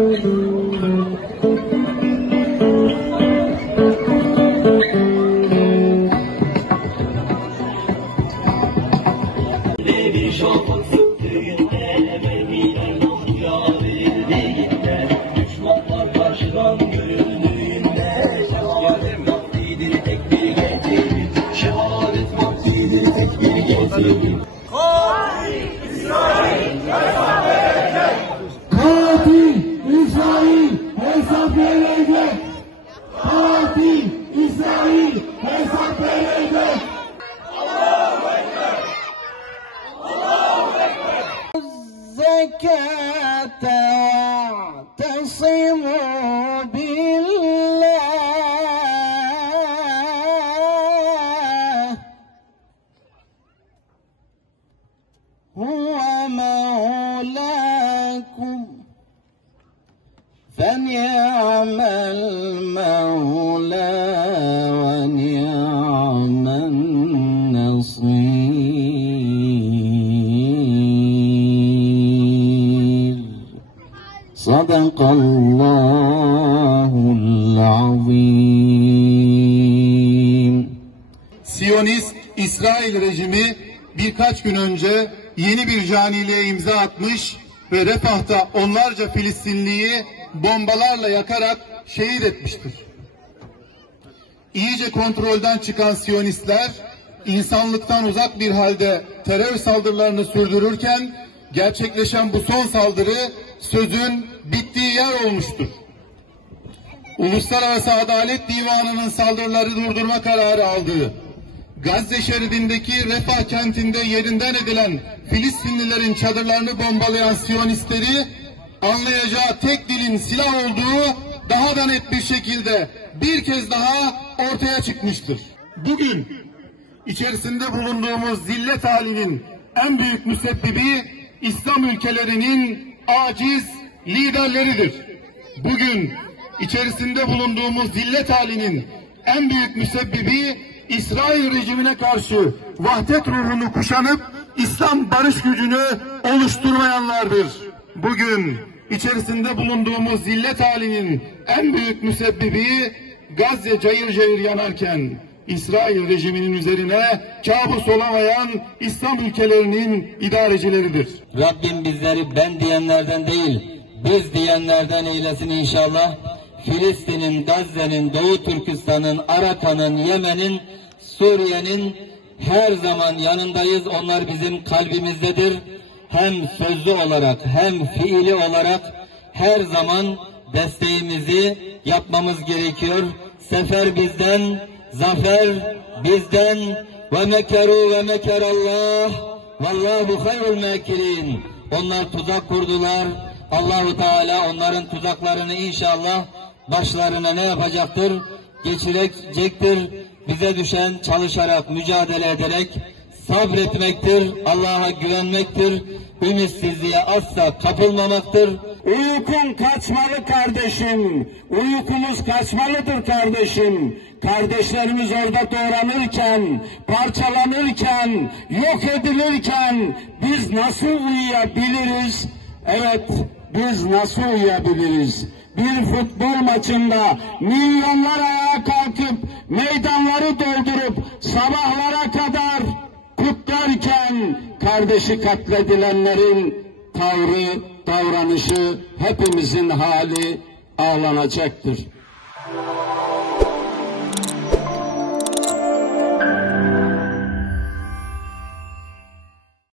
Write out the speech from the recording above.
Katil İsrail hesap verecek! Katil İsrail hesap verecek! Katil İsrail hesap verecek! Allahu Ekber! Allahu Ekber! Zekâte te'simu billah huve mevlâkum feni'mel mevlâ ve ni'men nasîr. Sadakallahul azîm. Siyonist İsrail rejimi birkaç gün önce yeni bir caniliğe imza atmış ve Refah'ta onlarca Filistinliyi bombalarla yakarak şehit etmiştir. İyice kontrolden çıkan Siyonistler insanlıktan uzak bir halde terör saldırılarını sürdürürken gerçekleşen bu son saldırı sözün bittiği yer olmuştur. Uluslararası Adalet Divanı'nın saldırıları durdurma kararı aldığı, Gazze şeridindeki Refah kentinde yerinden edilen Filistinlilerin çadırlarını bombalayan Siyonistleri anlayacağı tek dilin silah olduğu daha da net bir şekilde bir kez daha ortaya çıkmıştır. Bugün içerisinde bulunduğumuz zillet halinin en büyük müsebbibi İslam ülkelerinin aciz liderleridir. Bugün içerisinde bulunduğumuz zillet halinin en büyük müsebbibi İsrail rejimine karşı vahdet ruhunu kuşanıp İslam barış gücünü oluşturmayanlardır. Bugün içerisinde bulunduğumuz zillet halinin en büyük müsebbibi Gazze cayır cayır yanarken İsrail rejiminin üzerine kabus olamayan İslam ülkelerinin idarecileridir. Rabbim bizleri ben diyenlerden değil, biz diyenlerden eylesin inşallah. Filistin'in, Gazze'nin, Doğu Türkistan'ın, Arakan'ın, Yemen'in, Suriye'nin her zaman yanındayız. Onlar bizim kalbimizdedir. Hem sözlü olarak hem fiili olarak her zaman desteğimizi yapmamız gerekiyor. Sefer bizden, zafer bizden. Ve mekeru ve mekerallah vallahu hayrul mekirin. Onlar tuzak kurdular. Allahu Teala onların tuzaklarını inşallah başlarına ne yapacaktır? Geçirecektir. Bize düşen çalışarak, mücadele ederek sabretmektir, Allah'a güvenmektir, ümitsizliğe asla kapılmamaktır. Uykun kaçmalı kardeşim, uykumuz kaçmalıdır kardeşim. Kardeşlerimiz orada doğranırken, parçalanırken, yok edilirken biz nasıl uyuyabiliriz? Evet, biz nasıl uyuyabiliriz? Bir futbol maçında milyonlar ayağa kalkıp meydanları doldurup sabahlara kadar kutlarken kardeşi katledilenlerin tavrı, davranışı, hepimizin hali ağlanacaktır.